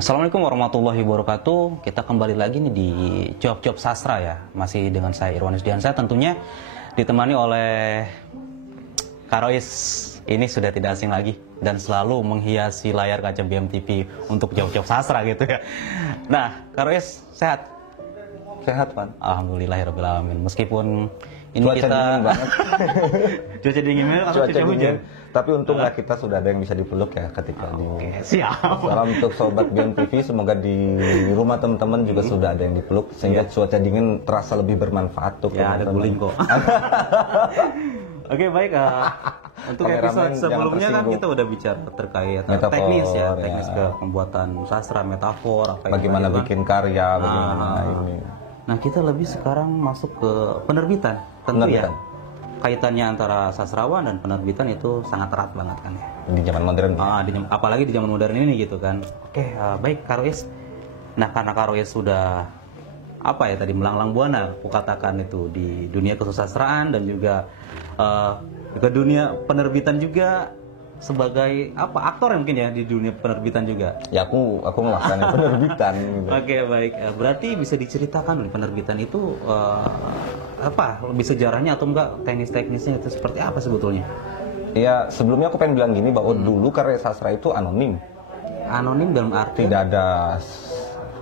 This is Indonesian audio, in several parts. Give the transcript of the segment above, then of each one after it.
Assalamualaikum warahmatullahi wabarakatuh. Kita kembali lagi nih di Cuap-Cuap Sastra ya. Masih dengan saya Irwan Yusdiansyah, tentunya ditemani oleh Karois. Ini sudah tidak asing lagi dan selalu menghiasi layar kaca BMTV untuk Cuap-Cuap Sastra gitu ya. Nah, Karois sehat? Sehat, Pan. Alhamdulillahirabbil alamin. Meskipun ini Cuaca kita dingin banget. cuaca dingin atau cuaca hujan? Tapi untunglah kita sudah ada yang bisa dipeluk ya ketika Oke, siap. Salam untuk sobat BMTV, semoga di rumah teman-teman juga sudah ada yang dipeluk sehingga cuaca dingin terasa lebih bermanfaat tuh. Ya, ada guling kok. Oke, baik. Untuk episode sebelumnya kan kita udah bicara terkait metafor, teknis ya, teknis ke pembuatan sastra, metafor, apa bagaimana bikin karya, bagaimana ini. Nah, kita lebih sekarang masuk ke penerbitan, tentu ya. Kaitannya antara sastrawan dan penerbitan itu sangat erat banget kan ya. Di zaman modern. Apalagi di zaman modern ini gitu kan. Oke, baik Karois. Nah, karena Karois sudah apa ya tadi melanglang buana, aku katakan itu di dunia kesusastraan dan juga ke dunia penerbitan juga sebagai apa aktor ya mungkin ya di dunia penerbitan juga. Ya aku melakukan penerbitan. Gitu. Oke, baik. Berarti bisa diceritakan nih penerbitan itu apa lebih sejarahnya atau enggak teknis-teknisnya itu seperti apa sebetulnya? Ya sebelumnya aku pengen bilang gini bahwa dulu karya sastra itu anonim. Anonim dalam arti tidak ada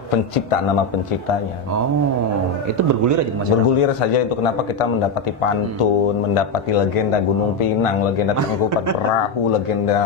pencipta, nama penciptanya. Oh, itu bergulir aja masyarakat. Bergulir saja itu kenapa kita mendapati pantun, mendapati legenda Gunung Pinang, legenda Tangkuban Perahu, legenda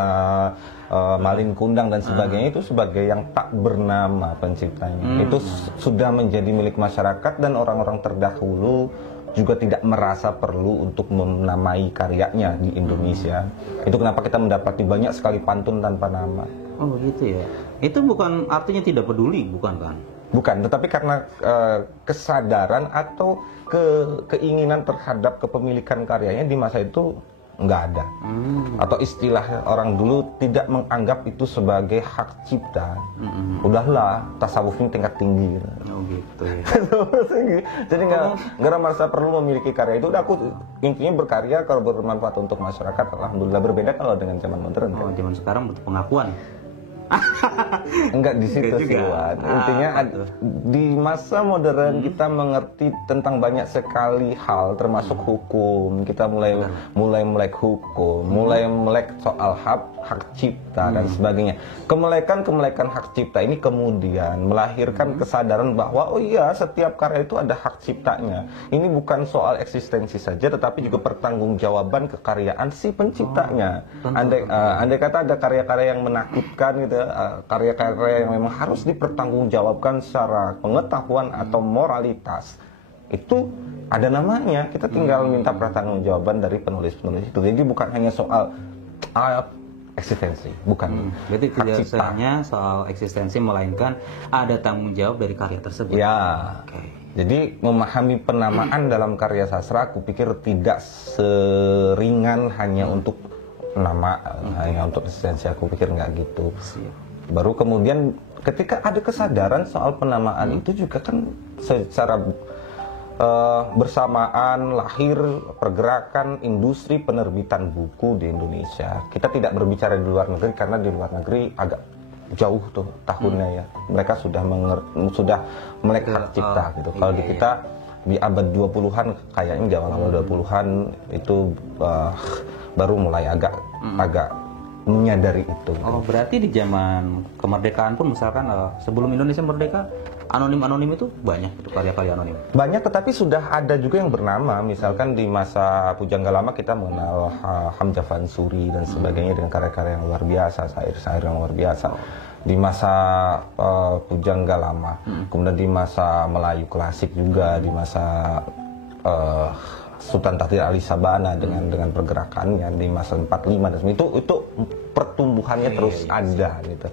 Malin Kundang dan sebagainya itu sebagai yang tak bernama penciptanya. Itu sudah menjadi milik masyarakat dan orang-orang terdahulu juga tidak merasa perlu untuk menamai karyanya di Indonesia. Itu kenapa kita mendapati banyak sekali pantun tanpa nama. Oh begitu ya. Itu bukan artinya tidak peduli, bukan kan? Bukan, tetapi karena kesadaran atau keinginan terhadap kepemilikan karyanya di masa itu nggak ada. Atau istilah orang dulu tidak menganggap itu sebagai hak cipta. Udahlah, tasawufnya tingkat tinggi. Oh gitu ya. Jadi nggak merasa perlu memiliki karya itu. Udah aku intinya berkarya kalau bermanfaat untuk masyarakat. Alhamdulillah, berbeda kalau dengan zaman modern. Oh, zaman sekarang butuh pengakuan. Enggak di situ sih, Wan. Intinya di masa modern kita mengerti tentang banyak sekali hal termasuk hukum. Kita mulai melek hukum, mulai melek soal hak cipta dan sebagainya. Kemelekan hak cipta ini kemudian melahirkan kesadaran bahwa oh iya, setiap karya itu ada hak ciptanya. Ini bukan soal eksistensi saja tetapi juga pertanggungjawaban kekaryaan si penciptanya. Andai kata ada karya-karya yang menakutkan gitu, karya-karya yang memang harus dipertanggungjawabkan secara pengetahuan atau moralitas, itu ada namanya. Kita tinggal minta pertanggungjawaban dari penulis-penulis itu. Jadi bukan hanya soal eksistensi, bukan. Berarti tidak hanya soal eksistensi, melainkan ada tanggung jawab dari karya tersebut. Ya. Jadi memahami penamaan dalam karya sastra, aku pikir tidak seringan hanya untuk nama, hanya untuk eksistensi. Aku pikir nggak gitu. Baru kemudian ketika ada kesadaran soal penamaan itu juga kan secara bersamaan lahir pergerakan industri penerbitan buku di Indonesia. Kita tidak berbicara di luar negeri karena di luar negeri agak jauh tuh tahunnya ya. Mereka sudah melek hak cipta gitu. Kalau di kita di abad 20-an kayaknya di awal-awal 20-an itu baru mulai agak menyadari itu. Oh, berarti di zaman kemerdekaan pun misalkan sebelum Indonesia merdeka, anonim itu banyak itu karya-karya anonim. Banyak, tetapi sudah ada juga yang bernama. Misalkan di masa Pujangga Lama kita mengenal Hamzah Fansuri dan sebagainya dengan karya-karya yang luar biasa, syair-syair yang luar biasa. Di masa Pujangga Lama, kemudian di masa Melayu klasik juga, di masa Sultan Tahtir Ali Sabana dengan pergerakannya di masa 45 dan itu pertumbuhannya terus ada gitu.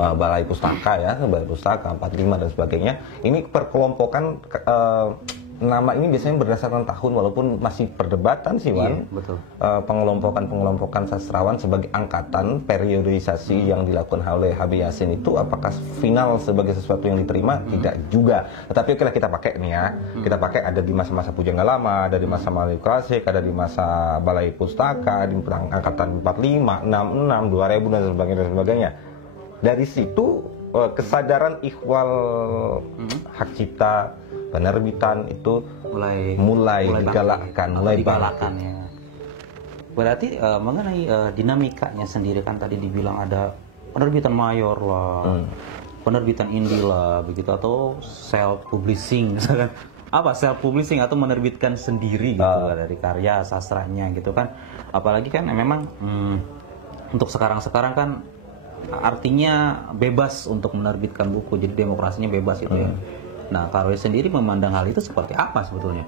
Balai Pustaka 45 dan sebagainya. Ini perkelompokan nama ini biasanya berdasarkan tahun, walaupun masih perdebatan sih, Wan. Iya, betul. Pengelompokan sastrawan sebagai angkatan periodisasi yang dilakukan oleh Habib Yasin itu apakah final sebagai sesuatu yang diterima? Tidak juga. Tetapi oke lah, kita pakai nih ya. Kita pakai ada di masa-masa Pujangga Lama, ada di masa Melayu Klasik, ada di masa Balai Pustaka, di angkatan 45, 66, 2000 dan sebagainya. Dari situ kesadaran ikhwal hak cipta penerbitan itu mulai digalakkan, mulai ya. Berarti mengenai dinamikanya sendiri, kan tadi dibilang ada penerbitan mayor lah, penerbitan indie lah, begitu, atau self publishing misalkan. Apa self publishing atau menerbitkan sendiri gitu lah dari karya sastranya gitu kan. Apalagi kan memang untuk sekarang kan artinya bebas untuk menerbitkan buku, jadi demokrasinya bebas gitu ya. Nah, Karois sendiri memandang hal itu seperti apa sebetulnya?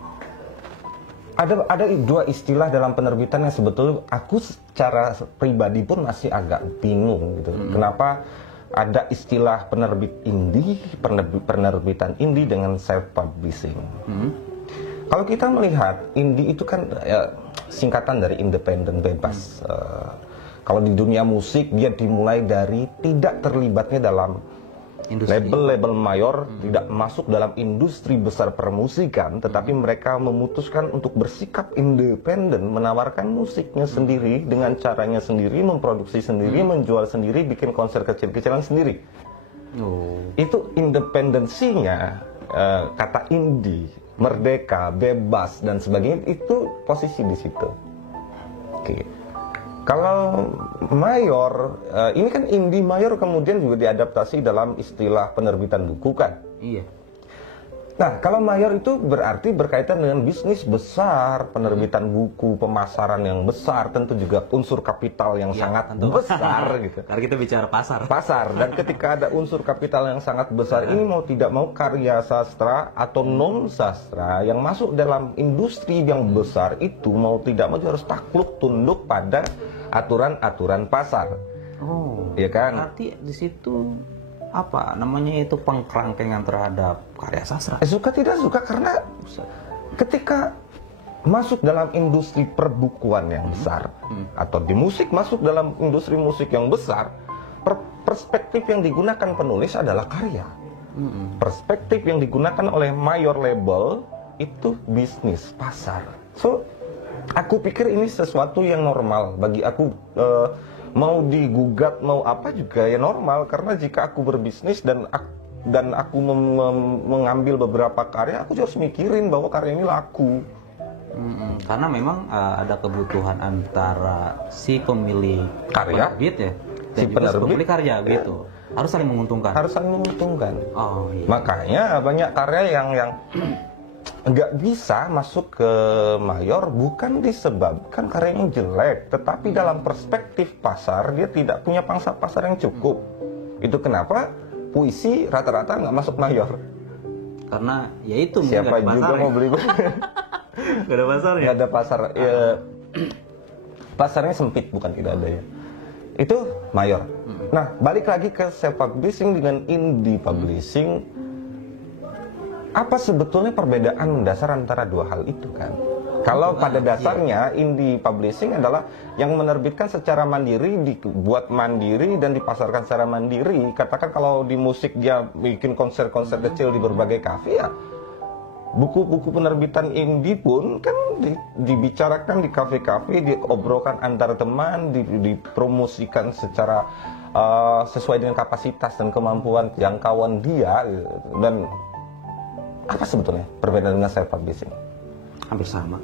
Ada dua istilah dalam penerbitan yang sebetulnya aku secara pribadi pun masih agak bingung gitu. Kenapa ada istilah penerbit indie, penerbitan indie dengan self publishing? Kalau kita melihat indie itu kan singkatan dari independen, bebas. Kalau di dunia musik dia dimulai dari tidak terlibatnya dalam label-label mayor, tidak masuk dalam industri besar permusikan, tetapi mereka memutuskan untuk bersikap independen, menawarkan musiknya sendiri dengan caranya sendiri, memproduksi sendiri, menjual sendiri, bikin konser kecil-kecilan sendiri. Itu independensinya, kata indie, merdeka, bebas dan sebagainya, itu posisi di situ. Oke. Kalau mayor, ini kan indie mayor kemudian juga diadaptasi dalam istilah penerbitan buku kan? Iya. Nah, kalau mayor itu berarti berkaitan dengan bisnis besar, penerbitan buku, pemasaran yang besar, tentu juga unsur kapital yang sangat besar gitu. Karena kita bicara pasar. Pasar, dan ketika ada unsur kapital yang sangat besar, ini mau tidak mau karya sastra atau non sastra yang masuk dalam industri yang besar itu mau tidak mau harus takluk tunduk pada aturan-aturan pasar. Oh, ya kan? Berarti di situ apa namanya itu pengkerangkengan terhadap karya sastra? Suka tidak suka, karena ketika masuk dalam industri perbukuan yang besar atau di musik masuk dalam industri musik yang besar, perspektif yang digunakan penulis adalah karya. Perspektif yang digunakan oleh mayor label itu bisnis, pasar. So, aku pikir ini sesuatu yang normal bagi aku. Mau digugat mau apa juga ya normal, karena jika aku berbisnis dan aku mengambil beberapa karya, aku harus mikirin bahwa karya ini laku. Karena memang ada kebutuhan antara si pemilik karya, penerbit ya, dan si juga si pemilik karya ya, gitu. Harus saling menguntungkan. Harus saling menguntungkan. Oh, iya. Makanya banyak karya yang nggak bisa masuk ke mayor bukan disebabkan karyanya jelek, tetapi dalam perspektif pasar dia tidak punya pangsa pasar yang cukup. Itu kenapa puisi rata-rata nggak masuk mayor. Karena ya itu siapa juga mau beli buku. Nggak ada pasar ya? Nggak ada pasar. Ya, pasarnya sempit, bukan tidak ada ya. Itu mayor. Nah, balik lagi ke self publishing dengan indie publishing. Apa sebetulnya perbedaan mendasar antara dua hal itu kan? Kalau pada dasarnya indie publishing adalah yang menerbitkan secara mandiri, dibuat mandiri dan dipasarkan secara mandiri. Katakan kalau di musik dia bikin konser-konser kecil di berbagai kafe ya. Buku-buku penerbitan indie pun kan dibicarakan di kafe-kafe, diobrolkan antar teman, dipromosikan secara sesuai dengan kapasitas dan kemampuan jangkauan dia. Dan apa sebetulnya perbedaan dengan self publishing? Hampir sama.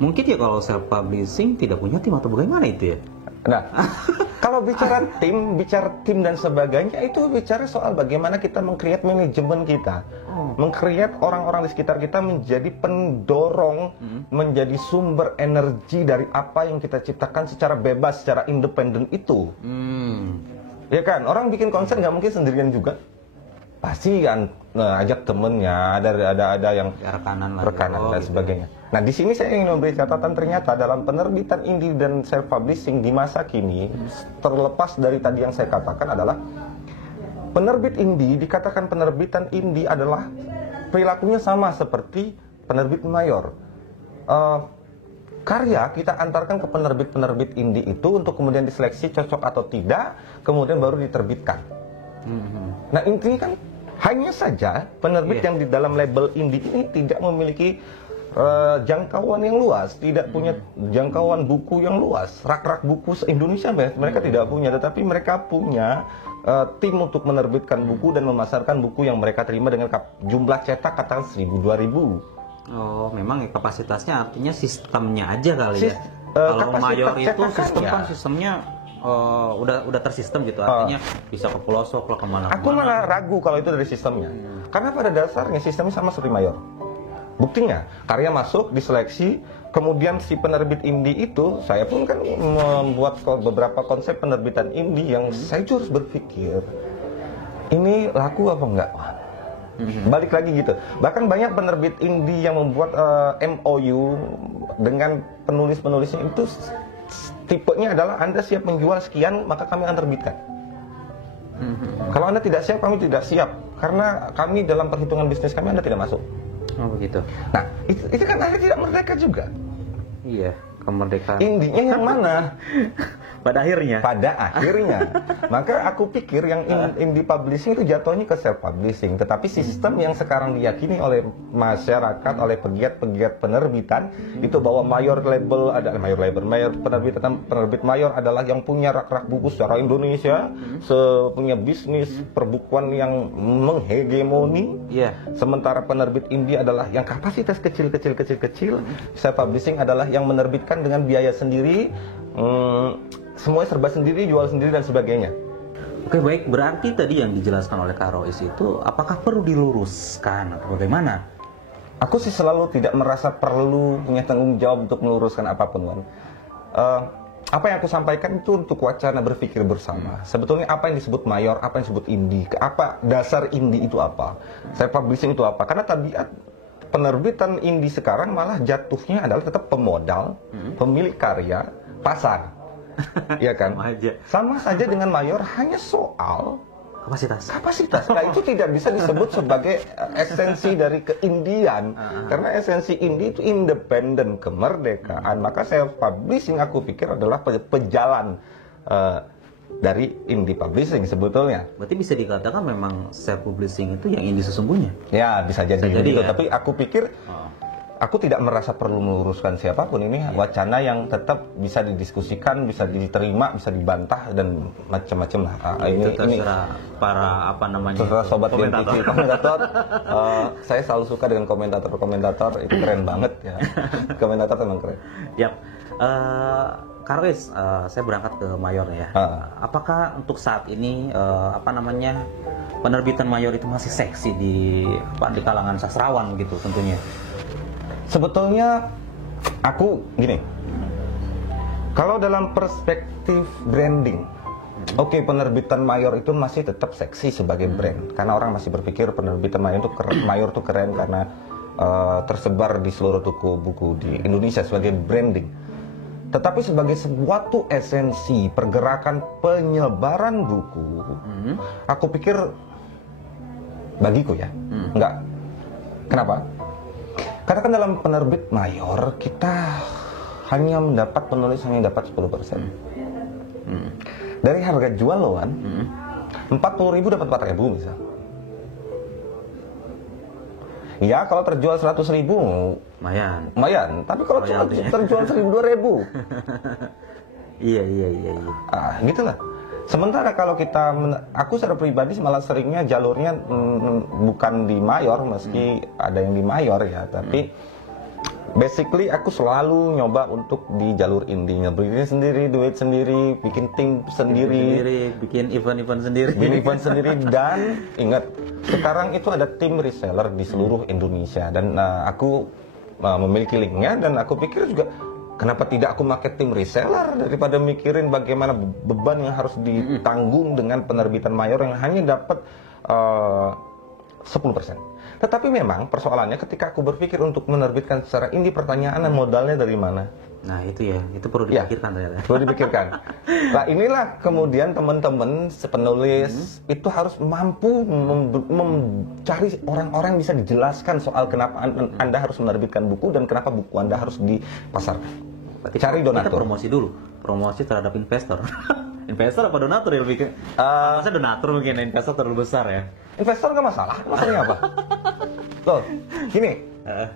Mungkin ya kalau self publishing tidak punya tim atau bagaimana itu ya? Nah, kalau bicara tim dan sebagainya, itu bicara soal bagaimana kita meng-create manajemen kita, meng-create orang-orang di sekitar kita menjadi pendorong, menjadi sumber energi dari apa yang kita ciptakan secara bebas, secara independen itu. Ya kan, orang bikin konser nggak mungkin sendirian juga. Pasti kan ajak temennya, ada yang rekanan dan sebagainya. Nah, di sini saya ingin memberi catatan, ternyata dalam penerbitan indie dan self publishing di masa kini, terlepas dari tadi yang saya katakan adalah penerbit indie, dikatakan penerbitan indie adalah perilakunya sama seperti penerbit mayor. Karya kita antarkan ke penerbit-penerbit indie itu untuk kemudian diseleksi cocok atau tidak, kemudian baru diterbitkan. Nah intinya kan hanya saja penerbit yang di dalam label indie ini tidak memiliki jangkauan yang luas, tidak punya jangkauan buku yang luas. Rak-rak buku se-Indonesia mereka tidak punya, tetapi mereka punya tim untuk menerbitkan buku dan memasarkan buku yang mereka terima dengan jumlah cetak katakan 1.000-2.000. Oh, memang kapasitasnya artinya sistemnya aja kali ya. Kalau mayor itu sistem kan sistemnya udah tersistem gitu, artinya bisa ke pelosok lah kemana-mana. Aku malah ragu kalau itu dari sistemnya, karena pada dasarnya sistemnya sama seperti mayor. Buktinya karya masuk diseleksi, kemudian si penerbit indie itu, saya pun kan membuat beberapa konsep penerbitan indie yang saya harus berpikir ini laku apa enggak. Balik lagi gitu. Bahkan banyak penerbit indie yang membuat MOU dengan penulis-penulisnya itu tipenya adalah Anda siap menjual sekian maka kami akan terbitkan. Kalau Anda tidak siap, kami tidak siap, karena kami dalam perhitungan bisnis kami Anda tidak masuk. Oh begitu. Nah itu kan Anda tidak merdeka juga. Iya, kemerdekaan. Indinya yang mana? Pada akhirnya. Maka aku pikir yang indie publishing itu jatuhnya ke self publishing. Tetapi sistem yang sekarang diyakini oleh masyarakat, oleh pegiat-pegiat penerbitan itu bahwa mayor penerbit mayor adalah yang punya rak-rak buku secara Indonesia, punya bisnis perbukuan yang menghegemoni. Sementara penerbit indie adalah yang kapasitas kecil. Self publishing adalah yang menerbitkan dengan biaya sendiri. Semuanya serba sendiri, jual sendiri dan sebagainya. Oke, baik, berarti tadi yang dijelaskan oleh Kak Rois itu apakah perlu diluruskan atau bagaimana? Aku sih selalu tidak merasa perlu punya tanggung jawab untuk meluruskan apapun, Wan. Apa yang aku sampaikan itu untuk wacana berpikir bersama. Sebetulnya apa yang disebut mayor, apa yang disebut indie, apa dasar indie itu apa, saya publishing itu apa. Karena tabiat penerbitan indie sekarang malah jatuhnya adalah tetap pemodal, pemilik karya, pasar. Iya kan? Sama saja dengan mayor, hanya soal kapasitas. Nah itu tidak bisa disebut sebagai esensi dari keindian. Karena esensi indie itu independen, kemerdekaan. Maka self publishing aku pikir adalah pejalan dari indie publishing sebetulnya. Berarti bisa dikatakan memang self publishing itu yang indie sesungguhnya? Ya bisa jadi gitu. Ya? Tapi aku pikir aku tidak merasa perlu meluruskan siapapun. Ini wacana yang tetap bisa didiskusikan, bisa diterima, bisa dibantah dan macam-macam lah. Itu terserah para terserah sobat komentator. Saya selalu suka dengan komentator itu keren banget ya. Komentator memang keren. Yap. Kak Rois, saya berangkat ke mayor ya. Apakah untuk saat ini penerbitan mayor itu masih seksi di kalangan sastrawan gitu tentunya? Sebetulnya aku gini, kalau dalam perspektif branding, oke, penerbitan mayor itu masih tetap seksi sebagai brand, karena orang masih berpikir penerbitan mayor itu keren karena tersebar di seluruh toko buku di Indonesia sebagai branding. Tetapi sebagai suatu esensi pergerakan penyebaran buku, aku pikir bagiku ya, enggak. Kenapa? Karena kan dalam penerbit mayor kita hanya penulis hanya dapat 10%. Dari harga jual loh kan, 40.000 dapat 4.000 misal. Ya kalau terjual 100.000 lumayan. Tapi kalau cuma terjual 1.000-2.000 iya. Gitulah. Sementara kalau aku secara pribadi malah seringnya jalurnya bukan di mayor, meski ada yang di mayor ya, tapi basically aku selalu nyoba untuk di jalur indie, bikin sendiri, duit sendiri, bikin tim sendiri, bikin event sendiri, dan ingat sekarang itu ada tim reseller di seluruh Indonesia dan aku memiliki linknya dan aku pikir juga kenapa tidak aku pakai tim reseller daripada mikirin bagaimana beban yang harus ditanggung dengan penerbitan mayor yang hanya dapat 10%. Tetapi memang persoalannya ketika aku berpikir untuk menerbitkan secara indie, pertanyaannya modalnya dari mana? Nah itu ya, itu perlu dipikirkan ternyata. Perlu dipikirkan. Nah inilah kemudian teman-teman penulis itu harus mampu mencari orang-orang yang bisa dijelaskan soal kenapa Anda harus menerbitkan buku dan kenapa buku Anda harus dipasarkan. Berarti Cari donatur. Kita promosi dulu, promosi terhadap investor. Investor apa donatur ya lebih? Maksudnya donatur mungkin, investor terlalu besar ya. Investor nggak masalah, masalahnya apa? Loh, gini,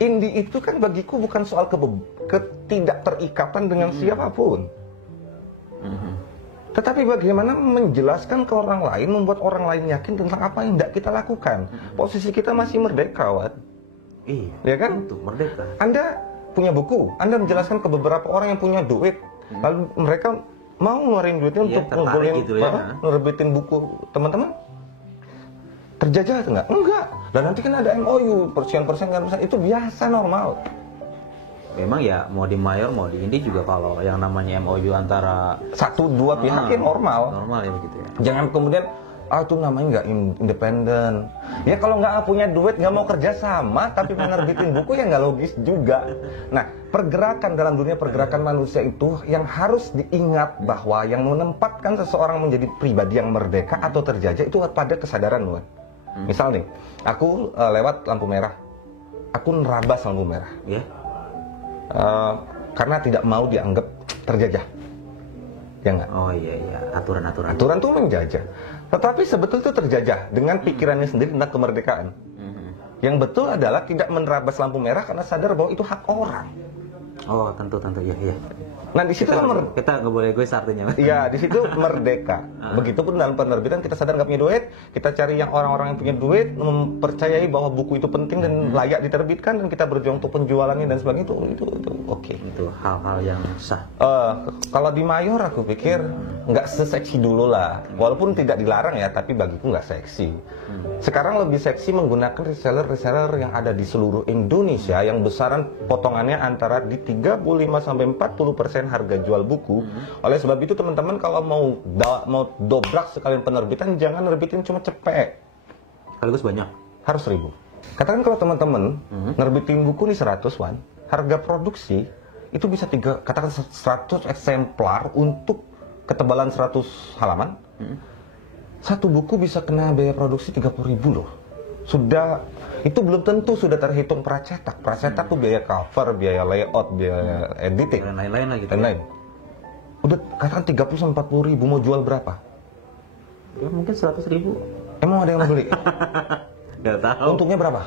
indie itu kan bagiku bukan soal ketidakterikatan dengan siapapun. Tetapi bagaimana menjelaskan ke orang lain, membuat orang lain yakin tentang apa yang tidak kita lakukan. Posisi kita masih merdeka, Wan. Iya, ya kan? Itu merdeka. Anda punya buku, Anda menjelaskan ke beberapa orang yang punya duit, lalu mereka mau ngeluarin duitnya untuk ngobrolin gitu ya, nerbitin buku teman-teman. Terjajah enggak? Enggak. Dan nanti kan ada MOU, persen kan itu biasa normal. Memang ya mau di mayor mau di indie juga kalau yang namanya MOU antara 1-2 pihak ya normal. Normal ya begitu ya. Jangan kemudian itu namanya nggak independen. Ya kalau nggak punya duit nggak mau kerja sama tapi menerbitin buku ya nggak logis juga. Nah pergerakan dalam dunia pergerakan manusia itu yang harus diingat bahwa yang menempatkan seseorang menjadi pribadi yang merdeka atau terjajah itu pada kesadaran loh. Misal nih, aku lewat lampu merah, aku nerabas lampu merah, karena tidak mau dianggap terjajah, ya nggak? Oh iya, aturan-aturan. Aturan tuh menjajah, tetapi sebetulnya itu terjajah dengan pikirannya sendiri tentang kemerdekaan. Yang betul adalah tidak menerabas lampu merah karena sadar bahwa itu hak orang. Oh tentu ya. Nah di situ kita nggak boleh egois artinya. Iya di situ merdeka. Begitupun dalam penerbitan kita sadar nggak punya duit, kita cari yang orang-orang yang punya duit, mempercayai bahwa buku itu penting dan layak diterbitkan dan kita berjuang untuk penjualannya dan sebagainya itu oke. Itu hal-hal yang sah. Kalau di mayor aku pikir nggak seseksi dulu lah, walaupun tidak dilarang ya, tapi bagiku nggak seksi. Sekarang lebih seksi menggunakan reseller yang ada di seluruh Indonesia yang besaran potongannya antara di 35-40% harga jual buku. Oleh sebab itu teman-teman kalau mau dobrak sekalian penerbitan jangan nerbitin cuma cepet. Sekaligus banyak. Harus 1000. Katakan kalau teman-teman nerbitin buku nih 100 Wan, harga produksi itu bisa katakan 100 eksemplar untuk ketebalan 100 halaman. Satu buku bisa kena biaya produksi 30.000 loh. Sudah itu belum tentu sudah terhitung pracetak. Pracetak tuh biaya cover, biaya layout, biaya editing dan lain-lain lagi. Lain-lain. Udah katakan 30-40 ribu mau jual berapa? Ya mungkin 100.000. Emang ada yang mau beli? Gak tahu. Untungnya berapa?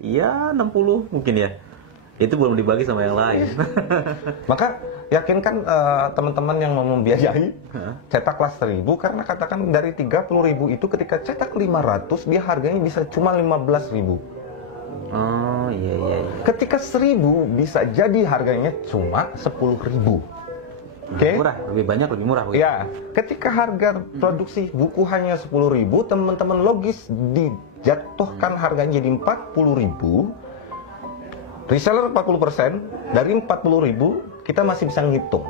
Iya 60 mungkin ya. Itu belum dibagi sama yang lain. Maka yakinkan teman-teman yang mau membiayai cetak kelas 1000 karena katakan dari 30.000 itu ketika cetak 500 dia harganya bisa cuma 15.000. Oh iya. Ketika 1.000 bisa jadi harganya cuma 10.000. Oke? Murah, lebih banyak lebih murah. Ya, ketika harga produksi buku hanya 10.000, teman-teman logis dijatuhkan harganya jadi 40.000. Reseller 40%, dari 40.000 kita masih bisa ngitung.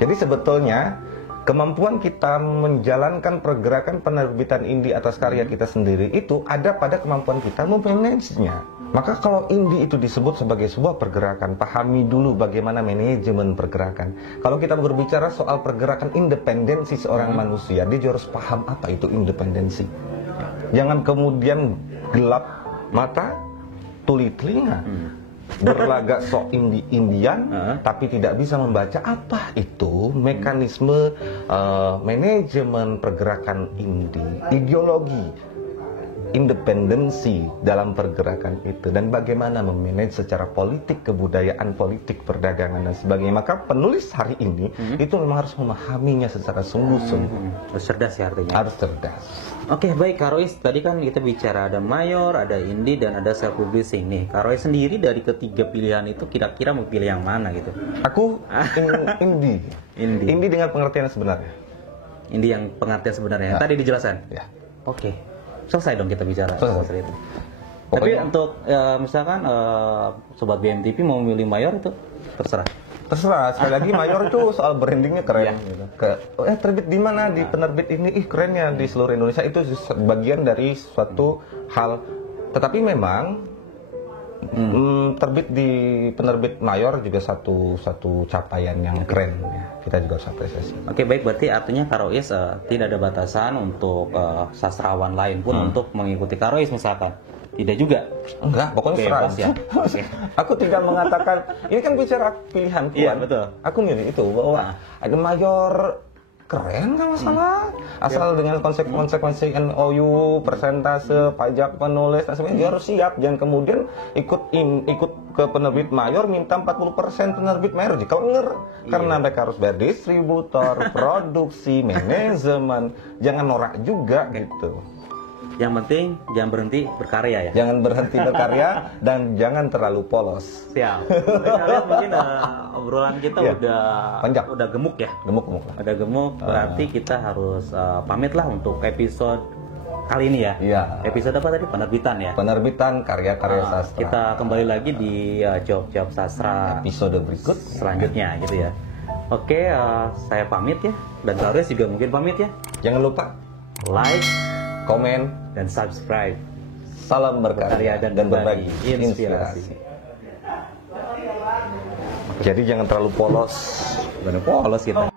Jadi sebetulnya kemampuan kita menjalankan pergerakan penerbitan indie atas karya kita sendiri itu ada pada kemampuan kita memanagenya. Maka kalau indie itu disebut sebagai sebuah pergerakan, pahami dulu bagaimana manajemen pergerakan. Kalau kita berbicara soal pergerakan independensi seorang manusia, dia juga harus paham apa itu independensi. Jangan kemudian gelap mata, tuli telinga, berlagak sok Indian, tapi tidak bisa membaca apa itu mekanisme manajemen pergerakan indie, ideologi independensi dalam pergerakan itu, dan bagaimana memanage secara politik, kebudayaan, politik, perdagangan dan sebagainya. Maka penulis hari ini itu memang harus memahaminya secara sungguh-sungguh. Harus cerdas ya artinya. Harus cerdas. Oke, baik Kak Rois, tadi kan kita bicara ada mayor, ada indie, dan ada self publishing nih. Kak Rois sendiri dari ketiga pilihan itu kira-kira mau pilih yang mana gitu? Aku indie. Indie dengan pengertian sebenarnya. Indie yang pengertian sebenarnya. Tadi dijelaskan. Ya. Oke. Selesai dong kita bicara soal itu. Tapi Pokoknya, untuk misalkan sobat BMTP mau milih mayor itu terserah. Terserah, sekali lagi mayor itu soal brandingnya keren. Gitu. Terbit di mana di penerbit ini, kerennya di seluruh Indonesia itu bagian dari suatu hal. Tetapi memang terbit di penerbit mayor juga satu capaian yang keren ya. Kita juga harus apresiasi. Oke, baik, berarti artinya Karois tidak ada batasan untuk sastrawan lain pun untuk mengikuti Karois misalkan. Tidak juga. Enggak, pokoknya Bebas serang. ya. Aku tidak mengatakan ini kan bicara pilihan. Iya, betul. Aku milih itu bahwa ada mayor keren nggak masalah, asal dengan konsekuensi NOU, persentase, pajak penulis, dan sebagainya dia harus siap. Jangan kemudian ikut ke penerbit mayor minta 40% penerbit mayor jika benar, karena mereka harus bayar distributor, produksi, manajemen. Jangan norak juga gitu. Yang penting jangan berhenti berkarya ya. Jangan berhenti berkarya dan jangan terlalu polos. Siap. Kalian mungkin obrolan kita udah panjang, udah gemuk ya. Gemuk lah. Udah gemuk, berarti kita harus pamit lah untuk episode kali ini ya. Iya. Episode apa tadi? Penerbitan ya. Penerbitan karya-karya sastra. Kita kembali lagi di Jawab-Jawab Sastra Episode berikut selanjutnya gitu ya. Oke, saya pamit ya. Dan Karois juga mungkin pamit ya. Jangan lupa Like, komen, dan subscribe. salam berkarya dan berbagi inspirasi. Jadi jangan terlalu polos. Benar polos kita.